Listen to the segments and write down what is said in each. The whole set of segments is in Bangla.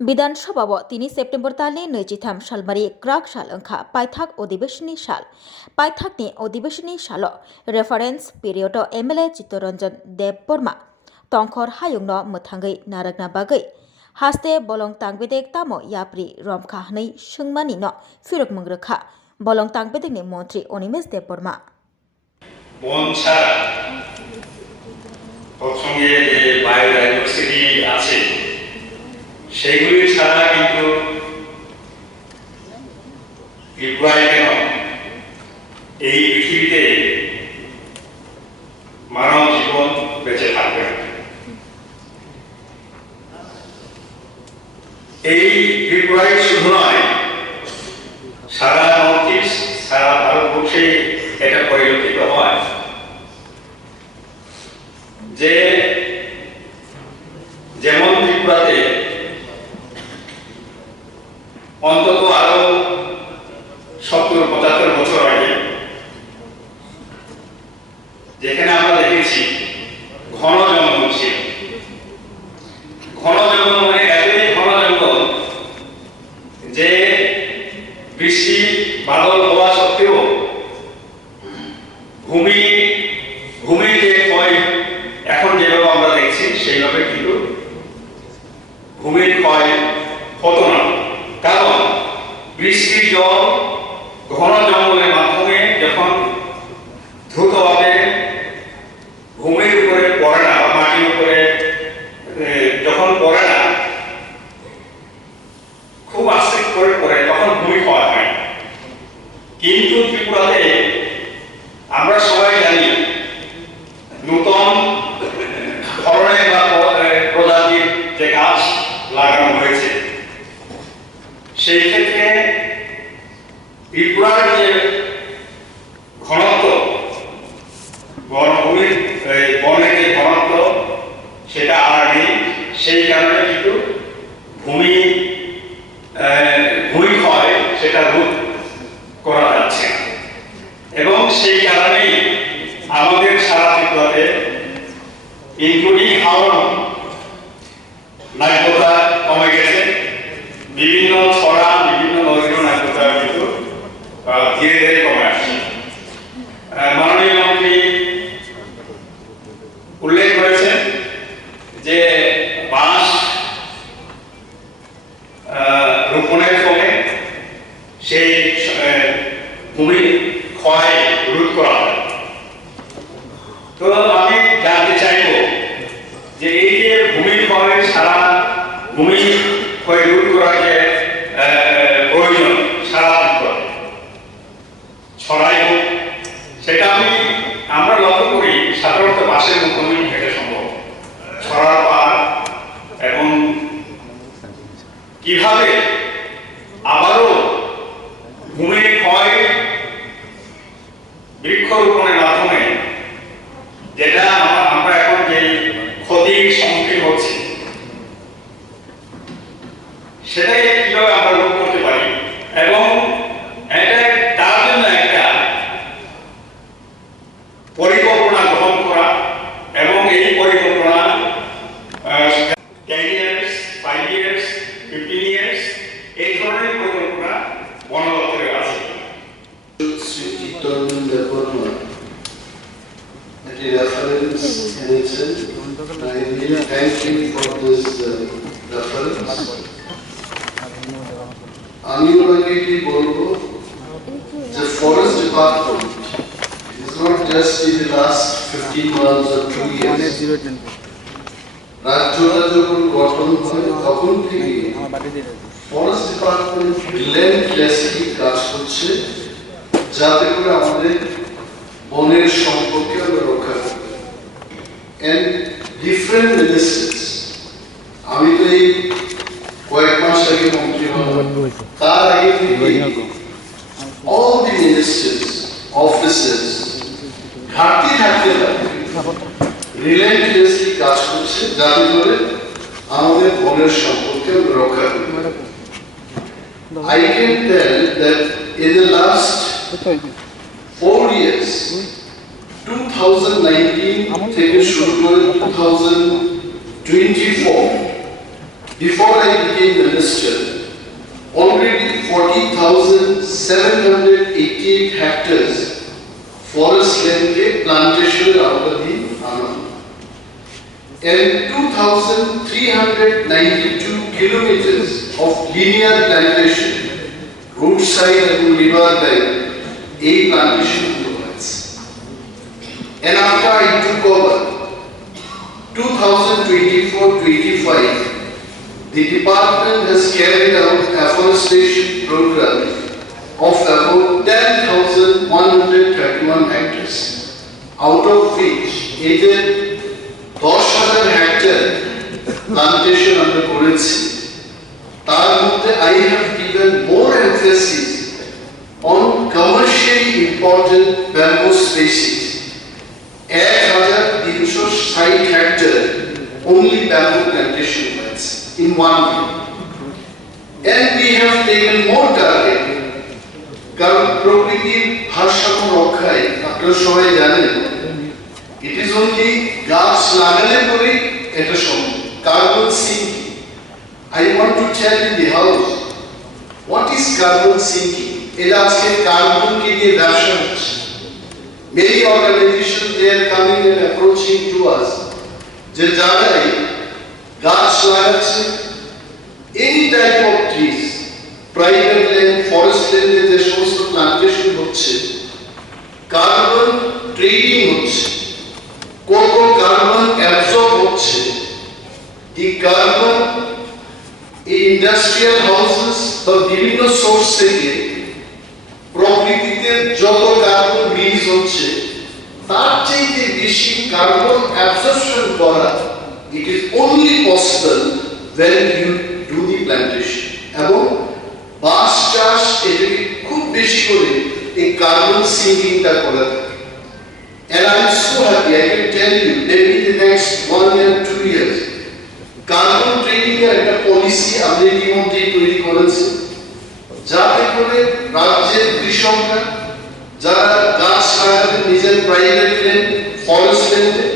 বিধানসভাव 3 सेप्टेम्बर तालनि 23 सालमारि क्राक साल अंखा पाइथाक अधिवेशननि साल पाइथाकनि अधिवेशननि साल reference period MLA Chittaranjan Debbarma तंखर हायुंनो मोथांगै नारगना बागै हास्ते बलं तांगबेदेक तामो याप्रि रमखा हनै सोंमानि न फिरक मंग्रखा बलं तांगबेदेकनि मन्त्री अनिमेश देबबर्मा বন ছাড়া প্রসঙ্গে যে বায়োডাইভার্সিটি আছে সেগুলি ছাড়া কিন্তু কেন এই পৃথিবীতে মানব জীবন বেঁচে থাকবে না। এই ত্রিপুরায় শুধু নয়, সারা নর্থ ইস্ট সারা ভারতবর্ষে এটা পরিলক্ষিত হয় যে যেমন ত্রিপুরাতে অন্তত আরো 70-75 বছর আগে যেখানে আমরা দেখেছি ঘন জঙ্গল ছিল। ঘন জঙ্গল মানে এতই ঘন জঙ্গল যে বৃষ্টি বাদল হওয়া সত্ত্বেও ভূমির যে ক্ষয় এখন যেভাবে আমরা দেখছি সেইভাবে কিন্তু ভূমির ক্ষয় হতো না, কারণ বৃষ্টির জল ঘন জঙ্গলের মাধ্যমে যখন দ্রুতভাবে ভূমির উপরে পড়ে না বা মাটির উপরে যখন পড়ে না, খুব আস্তে করে পড়ে, তখন ভূমি ক্ষয় হয়। কিন্তু ত্রিপুরাতে আমরা সবাই জানি নতুন ধরনের বা প্রজাতির যে গাছ লাগানো হয়েছে, সেই ক্ষেত্রে ত্রিপুরার যে ঘনত্ব বনভূমির বনের যে ঘনত্ব সেটা আর নেই। সেই কারণে কিন্তু ভূমি ক্ষয় সেটা রোধ করা যাচ্ছে এবং সেই কারণেই আমাদের সারা ত্রিপুরাতে ইনক্লুডিং হাওড়া নাগরিকতা কমে গেছে। বিভিন্ন ছড়া বিভিন্ন নদীর নাগরিকতা কিন্তু ধীরে ধীরে কমে আসছে। মাননীয় মন্ত্রী উল্লেখ করেছেন যে বাঁশ রোপণের ফলে সেই ভূমি ক্ষয় রোধ করা হয়। তো আমি জানতে চাইব যে এই যে ভূমি ক্ষয়, সারা ভূমি ক্ষয় রোধ করার যে প্রয়োজন সারা ছড়াই হোক, সেটা আমরা লক্ষ্য করি সাধারণত বাসের মুখোমুখি থেকে সম্ভব ছড়ার পার এবং কিভাবে আবারও ভূমির ক্ষয় বৃক্ষরোপণের মাধ্যমে যেটা আমরা এখন যে ক্ষতির সম্মুখীন হচ্ছি সেটাকে কিভাবে আমরা রোধ করতে পারি এবং তার জন্য একটা পরিকল্পনা গ্রহণ করা এবং এই পরিকল্পনা 10 years, 5 years, 15 years এই ধরনের পরিকল্পনা বন দপ্তরে আছে। Sri Chittaranjan Debarma, that is reference in itself. I really thank him for this reference. আমি ওনাকে কি বলবো যে forest department is not just in the last 15 months or 2 years. রাজ্যটা যখন গঠন হয় তখন থেকে ফরেস্ট ডিপার্টমেন্ট রিলেন্টলেসলি কাজ করছে যাতে করে আমাদের বনের সম্পর্কে আমরা রক্ষা করি। এন্ড ডিফারেন্ট মিনিস্ট্রিজ, আমি তো এই কয়েক মাস আগে মন্ত্রী হলাম, তার আগে থেকে অল দি মিনিস্ট্রিজ অফিসেস ঘাটতি থাকতে থাকতে রিলেন্টলেসলি কাজ করছে যাতে করে আমাদের বনের সম্পর্কে আমরা রক্ষা করি। I can tell that in the last 4 years, 2019 থেকে শুরু করে 2024 Before I became minister, already 40,788 hectares forest land ke plantation avadi ana and 2,392 kilometers of linear plantation roadside and river bank a plantation provides. And after I took over 2024-25, the department has carried out afforestation program of about 10,131 hectares, out of which either 10,000 hectare plantation under করেছি। তার মধ্যে I have given more emphasis on commercially important bamboo species. 1,360 hectare only bamboo plantation lands in 1 year. And we have taken more target. কারণ প্রকৃতির ভারসাম্য রক্ষায় আপনারা সবাই জানেন it is only গাছ লাগালে পরে এটা সম্ভব। Carbon sinking, I want to tell in the house what is carbon sinking. এটা আজকে কার্বনকে দিয়ে ব্যবসা হচ্ছে। Many organizations they are coming and approaching to us যে যারাই গাছ লাগাচ্ছে any type of trees, private land, forest land যে সমস্ত প্লান্টেশন হচ্ছে, কার্বন ট্রেডিং হচ্ছে, কত কার্বন অ্যাবজর্ব হচ্ছে, এই কার্বন এই ইন্ডাস্ট্রিয়াল হাউসেস বা বিভিন্ন সোর্স থেকে প্রকৃতিতে যত কার্বন রিলিজ হচ্ছে তার চাইতে বেশি কার্বন অ্যাবজর্পশন করা it is only possible when you do the plantation এবং বাঁশ চাষ এটাকে খুব বেশি করে এই কার্বন সিঙ্কিংটা করা থাকে। And I am so happy I can tell you maybe in the next 1 year 2 years carbon trading এর একটা পলিসি আমরা ইতিমধ্যে তৈরি করেছি যাতে করে রাজ্যের কৃষকরা যারা গাছ লাগাতে নিজের প্রাইভেট ল্যান্ড ফরেস্ট ল্যান্ডে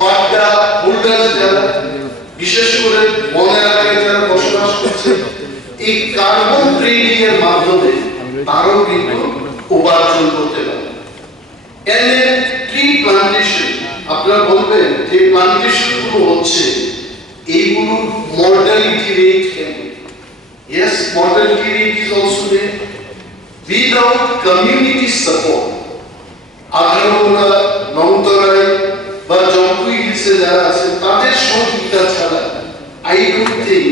পাট্টা হোল্ডার যারা বিশেষ করে বন এলাকায় যারা বসবাস করছে এই কার্বন ট্রেডিং এর মাধ্যমে তারাও কিন্তু উপার্জন করতে পারে। এনে ট্রি প্লান্টেশন আপনারা বলবেন যে প্লান্টেশন গুলো হচ্ছে এইগুলোর মর্টালিটি রেট কেমন? Yes, mortality rate is also there. Without community support, আগ্রামোনা, নমতরাই বা জম্পুই হিলসে যারা আছে তাদের সহযোগিতা ছাড়া I don't think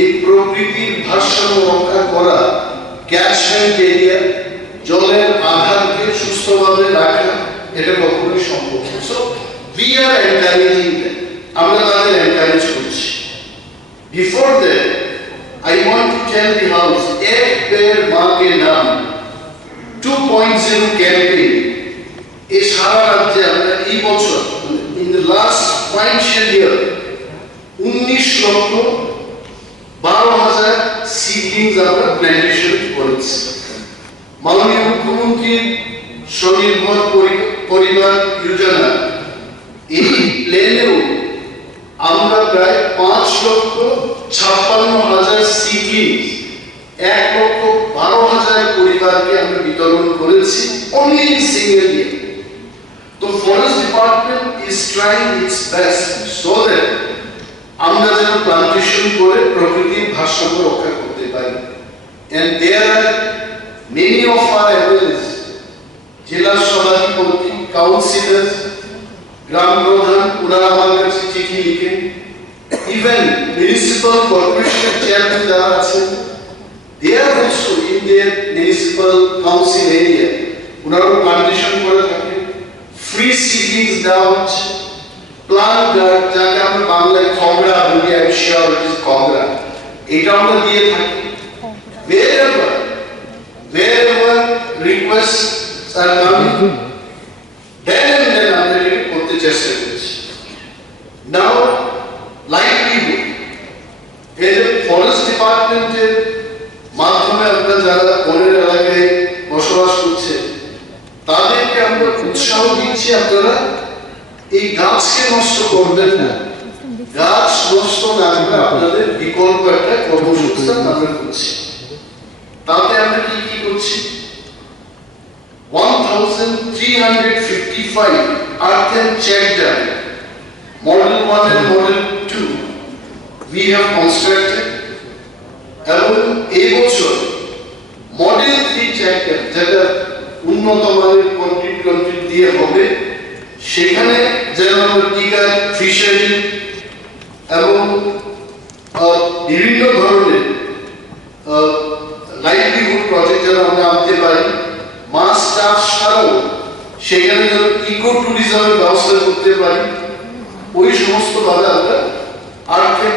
এই প্রকৃতির ভারসাম্য রক্ষা করা ক্যাচমেন্ট এরিয়া জলের আধারকে সুস্থভাবে রাখা এটা কখনোই সম্ভব না। So we are encouraging them. আমরা তাদের এনকারেজ করছি। Before that I want to tell the house, Ek Peड़ Maa Ke Naam 2.0 campaign is সারা রাজ্যে আমরা এই বছর in the last financial year 19,12,000 seedlings আমরা প্ল্যান্টেশন করেছি। মাননীয় মুখ্যমন্ত্রী স্বনির্ভর পরিবার যোজনা এই প্ল্যানেও আমরা প্রায় 5,56,000 সিডলিংস 1,12,000 পরিবারকে আমরা বিতরণ করেছি only in single year. তো forest department is trying its best so that আমরা যেন প্লান্টেশন করে প্রকৃতির ভারসাম্য রক্ষা করতে পারি। And there are many of our elders, জেলা সভাধিপতি, কাউন্সিলর্স, গ্রাম প্রধান ওনারা আমার কাছে চিঠি লিখেন, ইভেন মিউনিসিপাল কর্পোরেশনের চেয়ারম্যান যারা আছেন they are also in their municipal council area ওনারা প্লান্টেশন করে থাকেন, ফ্রি সিডলিংস দেওয়া হচ্ছে, প্লান্ট গার্ড যাকে আমরা বাংলায় খগড়া বলি, I am sure it is খগড়া, এটা আমরা দিয়ে থাকি। wherever requests are coming then and then আমরা এটা করতে চেষ্টা করছি। Now livelihood এই যে ফরেস্ট ডিপার্টমেন্টের মাধ্যমে আমরা যারা বনের এলাকায় বসবাস করছে তাদেরকে আমরা উৎসাহ দিচ্ছি আপনারা এই গাছকে নষ্ট করবেন না, গাছ নষ্ট না করে আপনাদের বিকল্প একটা কর্মসংস্থান আমরা করছি। তাতে আমরা কি কি করছি? 1355 earthen check dam, model 1 and model 2 we have constructed, এবং এই বছর মডেল 3 check dam যেটা উন্নত মানের কংক্রিট দিয়ে হবে, সেখানে যেন টিকা ফিশারি এবং বিভিন্ন ধরনের লাইভলিহুড প্রজেক্ট যেন আমরা আনতে পারি, মাছ চাষ ছাড়াও সেখানে যেন ইকো ট্যুরিজমের ব্যবস্থা করতে পারি, ওই সমস্ত ভাবে আমরা আর্থিক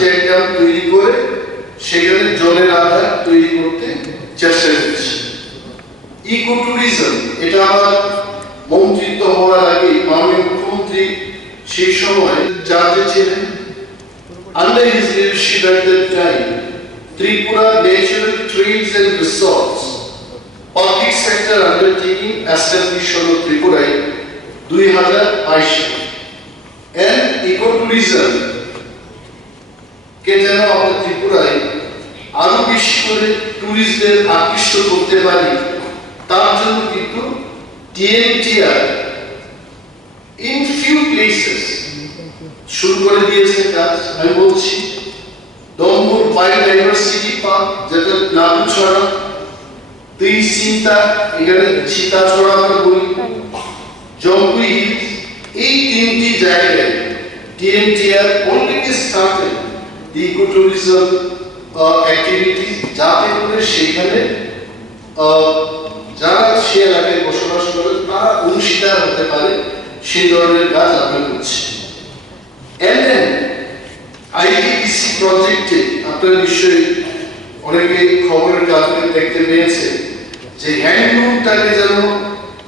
চেক ড্যাম তৈরি করে সেখানে জলের আধার তৈরি করতে চেষ্টা করছি। ইকো ট্যুরিজম এটা আমার মন্ত্রিত্ব হওয়ার আগে মাননীয় মুখ্যমন্ত্রী সেই সময় জাজে ছিলেন। Under his leadership at that time, Tripura Natural Trails and Resorts public sector undertaking established on Tripura 2022 and ecotourism কে যেন আমরা ত্রিপুরায় আরো বেশি করে টুরিস্টদের আকৃষ্ট করতে পারি, তার জন্য কিন্তু TNTR in few places শুরু করে দিয়েছে কাজ। আমি বলছি ডম্বুর বায়োডাইভার্সিটি পার্ক, যেটা নাটুছড়া, দুই চিন্তা, এখানে সীতাছড়া আমরা বলি, জম্পুই হিলস, এই তিনটি জায়গায় TNTR অলরেডি স্টার্টেড দি ইকোট্যুরিজম অ্যাক্টিভিটিস, যাতে করে সেখানে যারা সে এলাকায় বসবাস করে তারা অংশীদার হতে পারে, সেই ধরনের কাজ আমরা করছি। ITPC প্রজেক্টে আপনারা নিশ্চয়ই অনেকে খবরের কাগজে দেখতে পেয়েছে যে হ্যান্ডলুমটাকে যেন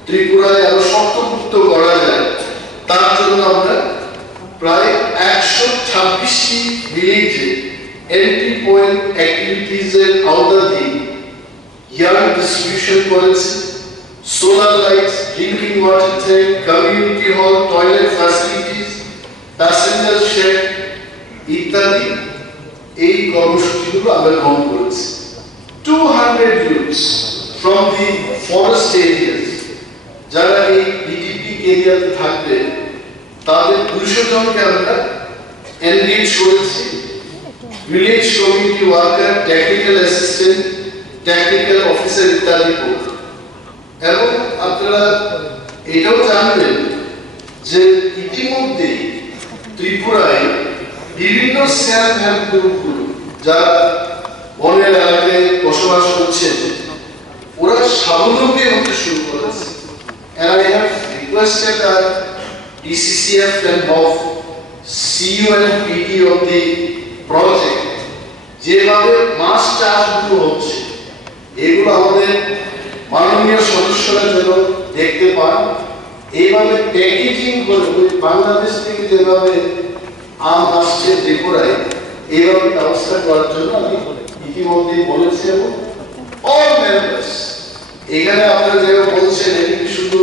ত্রিপুরায় আরো শক্তপোক্ত করা যায়, তার জন্য আমরা প্রায় 126টি ভিলেজে এন্ট্রি পয়েন্ট অ্যাক্টিভিটিস এর আওতাধীন ইয়ার্ড ডিস্ট্রিবিউশন করেছি, solar lights, drinking water tank, community hall, toilet facilities, passenger shed ইত্যাদি এই কর্মসূচিগুলো আমরা গ্রহণ করেছি। 200 youths from the forest areas যারা এই ডিটিপি এরিয়াতে থাকবে, তাদের 200 জনকে আমরা এনগেজ করেছি। Village community worker, technical assistant, technical officer ইত্যাদি পদ। এবং আপনারা এটাও জানবেন যে ইতিমধ্যে ত্রিপুরায় বিভিন্ন সেলফ হেল্প গ্রুপগুলো যারা বনের এলাকায় বসবাস করছে, ওরা স্বাবলম্বী হতে শুরু করেছে। And I have requested that DCCF and of CEO and PD of the project যেভাবে মাছ চাষগুলো হচ্ছে, এগুলো আমাদের মাননীয় সদস্যরা যেন দেখতে পান, এইভাবে প্যাকেজিং করে বাংলাদেশ থেকে যেভাবে আম আসছে ত্রিপুরায়, এইভাবে ব্যবস্থা করার জন্য আমি ইতিমধ্যে বলেছি। এবং অল মেম্বার্স, এখানে আপনারা যেভাবে বলছেন এটি শুধু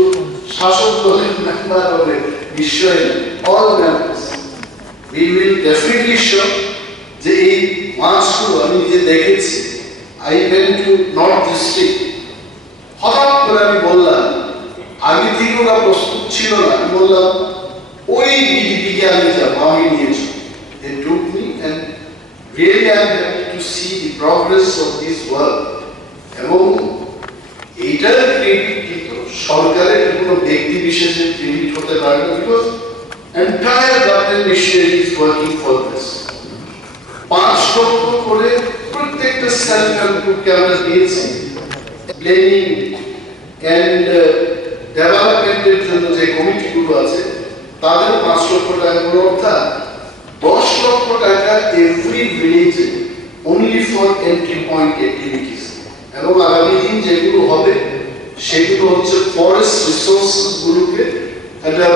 শাসক দলের মেম্বার হবে নিশ্চয়ই, all members we will definitely show যে এই মাছগুলো আমি যে দেখেছি। I went to north district, হঠাৎ করে আমি বললাম, আগে থেকে ওরা প্রস্তুত ছিল না, আমি বললাম ওই বিডিপিকে আমি যাবো, আমি নিয়েছি। They took me and really I am happy to see the progress of this work. এবং এইটার ক্রেডিট কিন্তু সরকারের কোনো ব্যক্তি বিশেষের ক্রেডিট হতে পারে না, because entire government missionary is working for this. 5 লক্ষ করে প্রত্যেকটা সেলফ হেল্প গ্রুপকে আমরা দিয়েছি প্ল্যানিং এন্ড ডেভেলপমেন্টের জন্য যে কমিটিগুলো আছে তাদের 5 লক্ষ টাকা করে, অর্থাৎ 10 লক্ষ টাকা এভরি ভিলেজে only for entry point activities. এবং আগামী দিন যেগুলো হবে সেগুলো হচ্ছে ফরেস্ট রিসোর্স গুলোকে একটা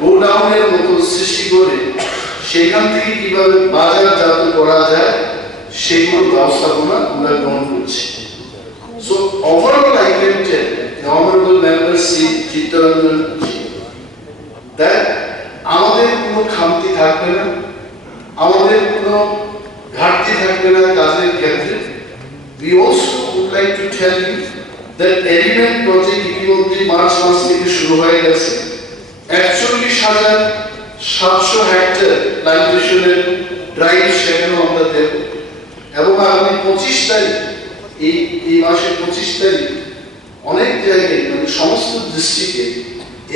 গোডাউনের মতো সৃষ্টি করে সেখান থেকে কিভাবে বাজারজাত করা যায় সেগুলোর ব্যবস্থাপনা আমরা গ্রহণ করছি। So overall I can tell the honorable member Sri Chittaranjan that আমাদের কোনো খামতি থাকবে না। কাজের ক্ষেত্রে we also would like to tell you that element project ইতিমধ্যে মার্চ মাস থেকে শুরু হয়ে গেছে 41,700 হেক্টর প্ল্যান্টেশনের ড্রাইভ সেখানে আমরা দেব এবং আগামী 25 তারিখ এই মাসের 25 তারিখ অনেক জায়গায় মানে সমস্ত ডিস্ট্রিক্টে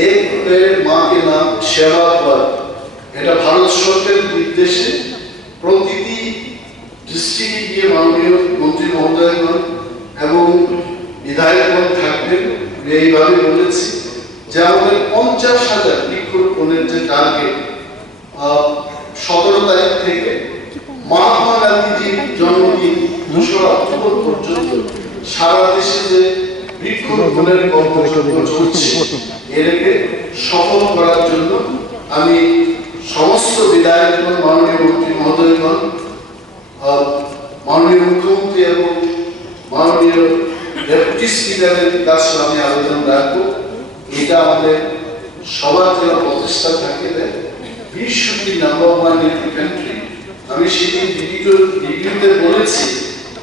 এক পেড় মাঁ কে নাম সেবা ক্লাব এটা ভারত সরকারের নির্দেশে প্রতিটি ডিস্ট্রিক্টে গিয়ে মাননীয় মন্ত্রী মহোদয়গণ এবং বিধায়কগণ থাকবেন। এইভাবে বলেছি যে আমাদের 50,000 বৃক্ষরোপণের যে টার্গেট 17 তারিখ থেকে মহাত্মা গান্ধীজির জন্মদিন 2 অক্টোবর পর্যন্ত সারা দেশে যে বৃক্ষরোপণের কর্মসূচি চলছে এটাকে সফল করার জন্য আমি সমস্ত বিধায়কগণ মাননীয় মন্ত্রী মহোদয়গণ মাননীয় মুখ্যমন্ত্রী এবং মাননীয় ডেপুটি স্পিকারের কাছে আমি আবেদন রাখবো এটা আমাদের সবার যেন প্রচেষ্টা থাকে বিশ্ব number one in the country. আমি সেদিন রিভিউতে বলেছি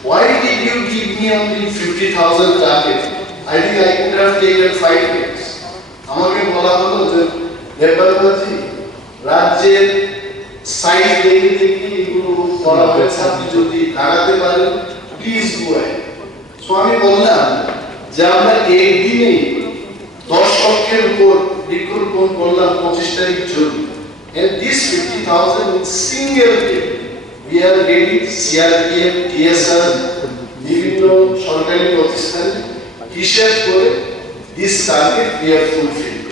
why did you give me only 50,000 target? I think I could have taken 5 years. আমাকে বলা হলো যে ব্যাপারবাজি রাজ্যের সাইজ দেখে দেখে এগুলো করা হয়েছে আপনি যদি লাগাতে পারেন প্লিজ গো অ্যাহেড। সো আমি বললাম যে আমরা একদিনে 10 লক্ষের উপর বৃক্ষরোপণ করলাম 25 তারিখ জন্য and this 50,000 in single day we are ready CRPF TSR বিভিন্ন সরকারি প্রতিষ্ঠান হিসাব করে this target we are fulfilled।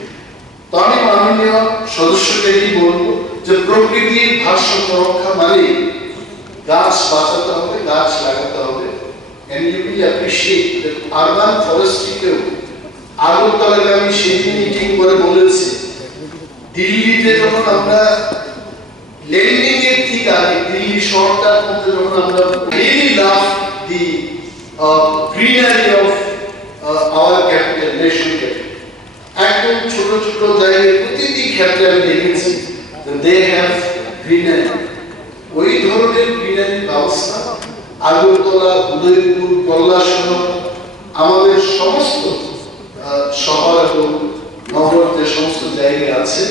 তো আমি মাননীয় সদস্যদেরই বলবো যে প্রকৃতির ভারসাম্য রক্ষা মানে গাছ বাঁচাতে হবে গাছ লাগাতে হবে and you will appreciate that urban forestry কেও আগরতলায় আমি সেদিন মিটিং করে বলেছি দিল্লিতে যখন আমরা ল্যান্ডিং এর ঠিক আগে দিল্লি শহরটার মধ্যে যখন আমরা really love the greenery of our capital nation capital একদম ছোট ছোট জায়গায় প্রতিটি ক্ষেত্রে আমি দেখেছি they have greenery ওই ধরনের গ্রিনারি ব্যবস্থা আগরতলা উদয়পুর কল্যাশহর আমাদের সমস্ত শহর এবং নগর যে সমস্ত জায়গা আছে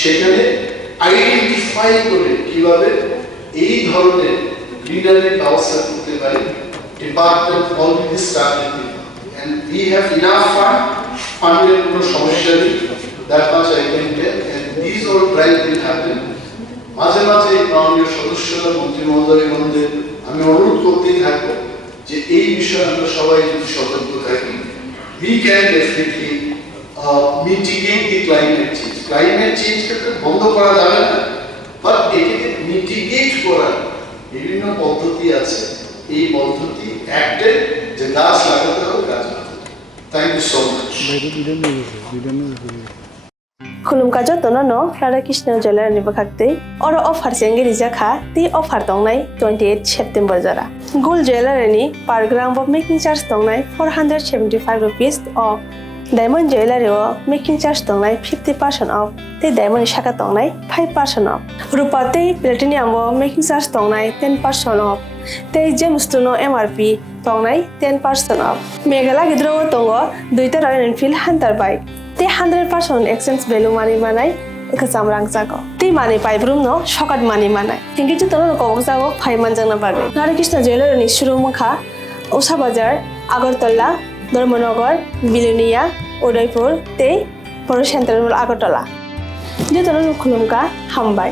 সেখানে আইডেন্টিফাই করে কিভাবে এই ধরনের গ্রিনারি ব্যবস্থা করতে পারি department already started and we have enough ফান্ডের কোনো সমস্যা নেই that much I can tell and these all drive will happen। মাঝে মাঝে মাননীয় সদস্যরা মন্ত্রী মহোদয়গণদের আমি অনুরোধ করতেই থাকবো যে এই বিষয়ে আমরা সবাই যদি সতর্ক থাকি we can definitely mitigate the climate change। climate change কে বন্ধ করা যাবে না বাট এটাকে মিটিগেট করার বিভিন্ন পদ্ধতি আছে এই পদ্ধতি একটা যে গাছ লাগাতে হবে গাছ লাগাতে হবে। Thank you so much. खुलुमका जतनो राधाकृष्ण ज्वेलारनि बखाक्तै अर अफार सेंगे रिजाखा ती अफार दंनाय 28 सेप्टेम्बर जरा गोल्ड ज्वेलारनि per gram of making charge दंनाय 475 rupees off diamond jewellery making charge दंनाय 50% ऑफ ते डायमंड शाखा दंनाय 5% ऑफ रुपा ते प्लेटिनियम मेकिंग चार्ज दंनाय 10% ऑफ ते जेमस्टोनो एमआरपी दंनाय 10% ऑफ मेघाला गिद्रो दंगो दुइटा रॉयल एनफील्ड हंटर बाइक ते 100% एक्सचेंज वैल्यू मानि मानाय एकजाम रां जागो ते मानि पाइब्रुम नो शकाट मानि मानाय हिंगी जतनो कबक जागो फाइमान जंगना बागे राधाकृष्ण ज्वेलरी शुरू मुखा उषा बाजार আগরতলা ধর্মনগর বিলুনিয়া উদয়পুর ते बर सेंट्रल আগরতলা जतनो खुलुमका हामबाय।